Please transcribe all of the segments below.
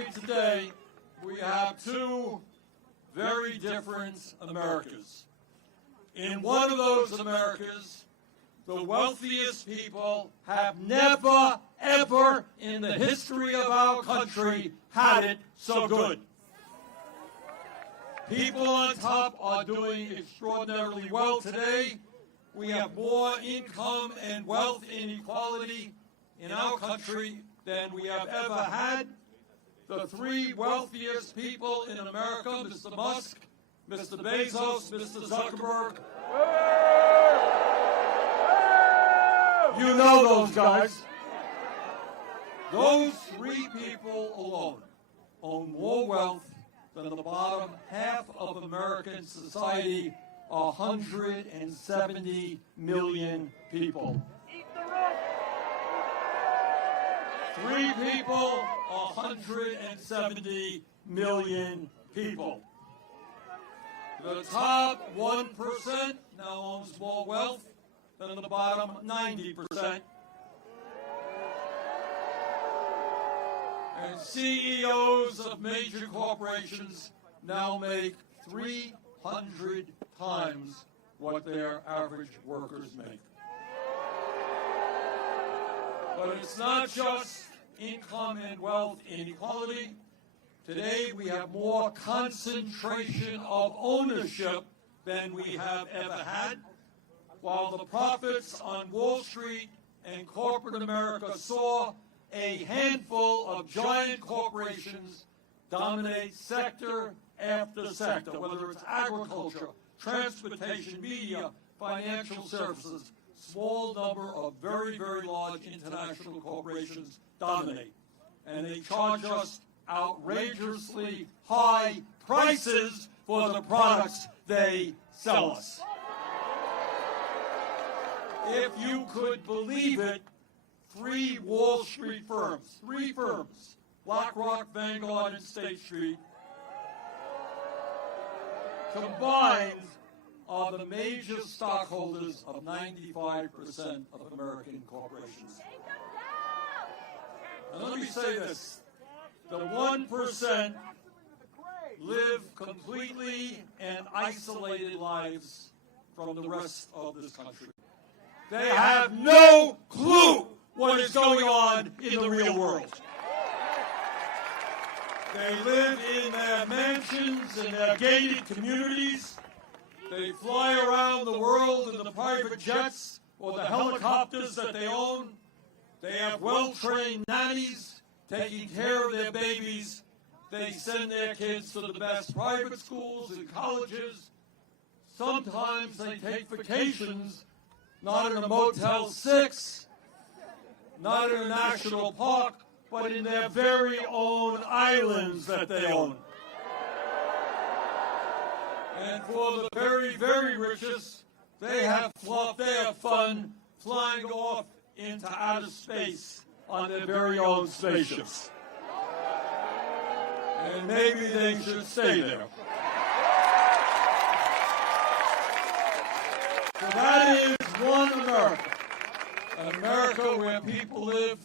Street today, we have two very different Americas. In one of those Americas, the wealthiest people have never, ever in the history of our country had it so good. People on top are doing extraordinarily well today. We have more income and wealth inequality in our country than we have ever had. The three wealthiest people in America, Mr. Musk, Mr. Bezos, Mr. Zuckerberg. You know those guys. Those three people alone own more wealth than the bottom half of American society, 170 million people. Three people, 170 million people. The top 1% now owns more wealth than the bottom 90%. And CEOs of major corporations now make 300 times what their average workers make. But it's not just income and wealth inequality. Today we have more concentration of ownership than we have ever had. While the profits on Wall Street and corporate America saw a handful of giant corporations dominate sector after sector, whether it's agriculture, transportation, media, financial services. Small number of very, very large international corporations dominate. And they charge us outrageously high prices for the products they sell us. If you could believe it, three Wall Street firms, BlackRock, Vanguard, and State Street, combined are the major stockholders of 95% of American corporations. And let me say this, the 1% live completely and isolated lives from the rest of this country. They have no clue what is going on in the real world. They live in their mansions and their gated communities. They fly around the world in the private jets or the helicopters that they own. They have well-trained nannies taking care of their babies. They send their kids to the best private schools and colleges. Sometimes they take vacations, not in a Motel 6, not in a national park, but in their very own islands that they own. And for the very, very richest, they have fun flying off into outer space on their very own spaceships. And maybe they should stay there. So that is one America. An America where people live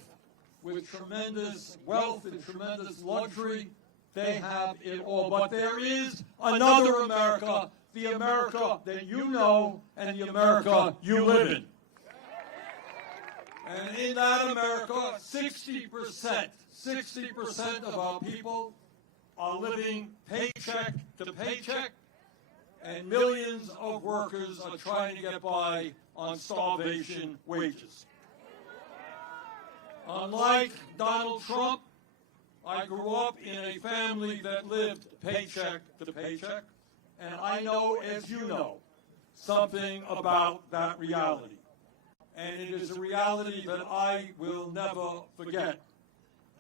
with tremendous wealth and tremendous luxury. They have it all. But there is another America, the America that you know and the America you live in. And in that America, 60% of our people are living paycheck to paycheck, and millions of workers are trying to get by on starvation wages. Unlike Donald Trump, I grew up in a family that lived paycheck to paycheck, and I know, as you know, something about that reality. And it is a reality that I will never forget.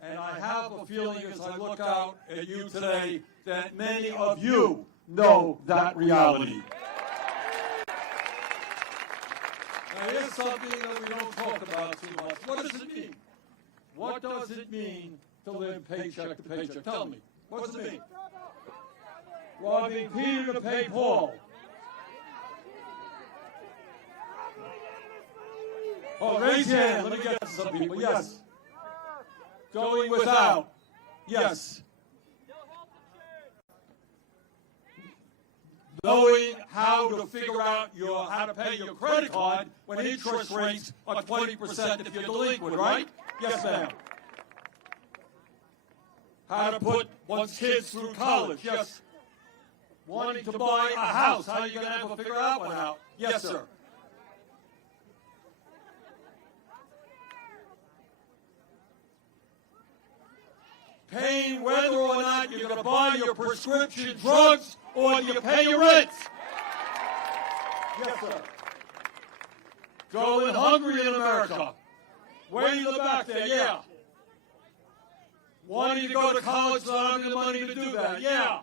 And I have a feeling as I look out at you today that many of you know that reality. Now, here's something that we don't talk about too much. What does it mean? What does it mean to live paycheck to paycheck? Tell me. What does it mean? Robbing Peter to pay Paul. Oh, raise your hand. Let me get some people. Yes. Going without. Yes. knowing how to figure out how to pay your credit card when interest rates are 20% if you're delinquent, right? Yes, ma'am. How to put one's kids through college, yes. Wanting to buy a house, how are you going to ever figure that one out? Yes, sir. Paying whether or not you're going to buy your prescription drugs or you pay your rent. Yes, sir. Going hungry in America. Way in the back there, yeah. Wanting to go to college, not having the money to do that, yeah.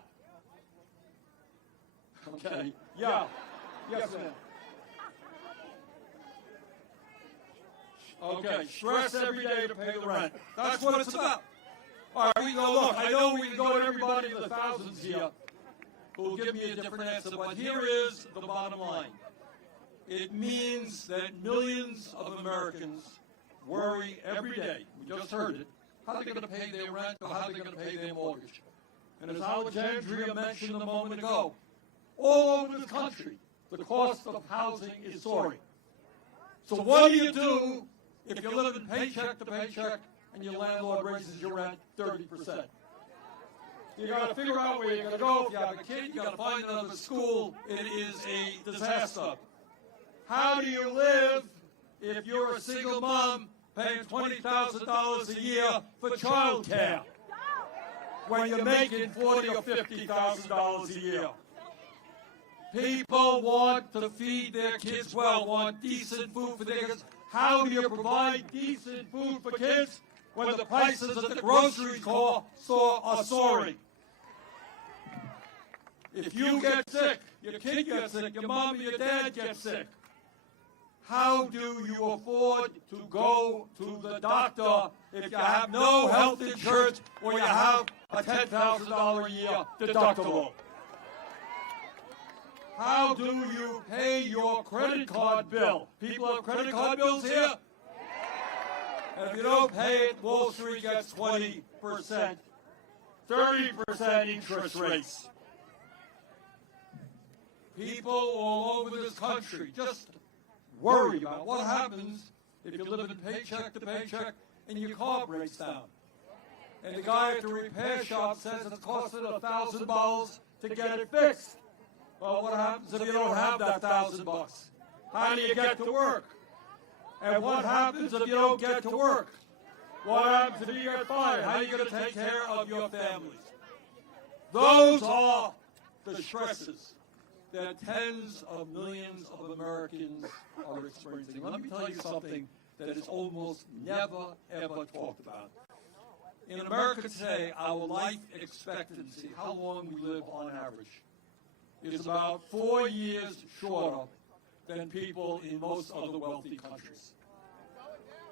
Okay, yeah. Yes, ma'am. Okay, stress every day to pay the rent. That's what it's about. All right, we go, look, I know we can go to everybody in the thousands here who will give me a different answer, but here is the bottom line. It means that millions of Americans worry every day, we just heard it, how they're going to pay their rent or how they're going to pay their mortgage. And as Alexandria mentioned a moment ago, all over this country, the cost of housing is soaring. So what do you do if you're living paycheck to paycheck and your landlord raises your rent 30%? You got to figure out where you're going to go. If you have a kid, you got to find another school. It is a disaster. How do you live if you're a single mom paying $20,000 a year for child care when you're making $40,000 or $50,000 a year? People want to feed their kids well, want decent food for their kids. How do you provide decent food for kids when the prices at the grocery store are soaring? If you get sick, your kid gets sick, your mom or your dad gets sick, how do you afford to go to the doctor if you have no health insurance or you have a $10,000 a year deductible? How do you pay your credit card bill? People have credit card bills here? And if you don't pay it, Wall Street gets 20%, 30% interest rates. People all over this country just worry about what happens if you live in paycheck to paycheck and your car breaks down. And the guy at the repair shop says it's costing $1,000 to get it fixed. Well, what happens if you don't have that $1,000? How do you get to work? And what happens if you don't get to work? What happens if you get fired? How are you going to take care of your families? Those are the stresses that tens of millions of Americans are experiencing. Let me tell you something that is almost never, ever talked about. In America today, our life expectancy, how long we live on average, is about 4 years shorter than people in most other wealthy countries.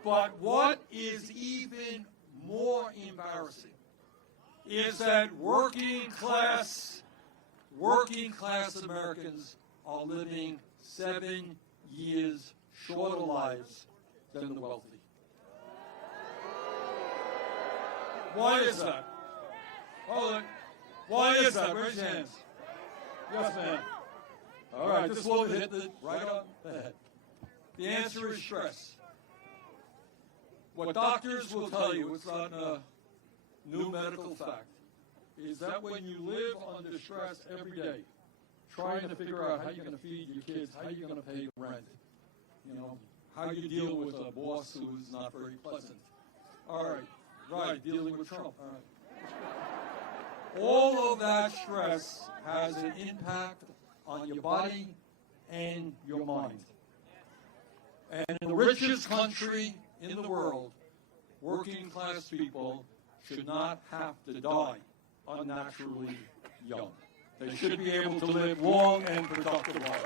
But what is even more embarrassing is that working class Americans are living 7 years shorter lives than the wealthy. Why is that? Hold on. Why is that? Raise your hands. Yes, ma'am. All right, this will hit it right on the head. The answer is stress. What doctors will tell you, it's not a new medical fact, is that when you live under stress every day, trying to figure out how you're going to feed your kids, how you're going to pay the rent, how you deal with a boss who is not very pleasant. All right, dealing with Trump. All right. All of that stress has an impact on your body and your mind. And in the richest country in the world, working class people should not have to die unnaturally young. They should be able to live long and productive lives.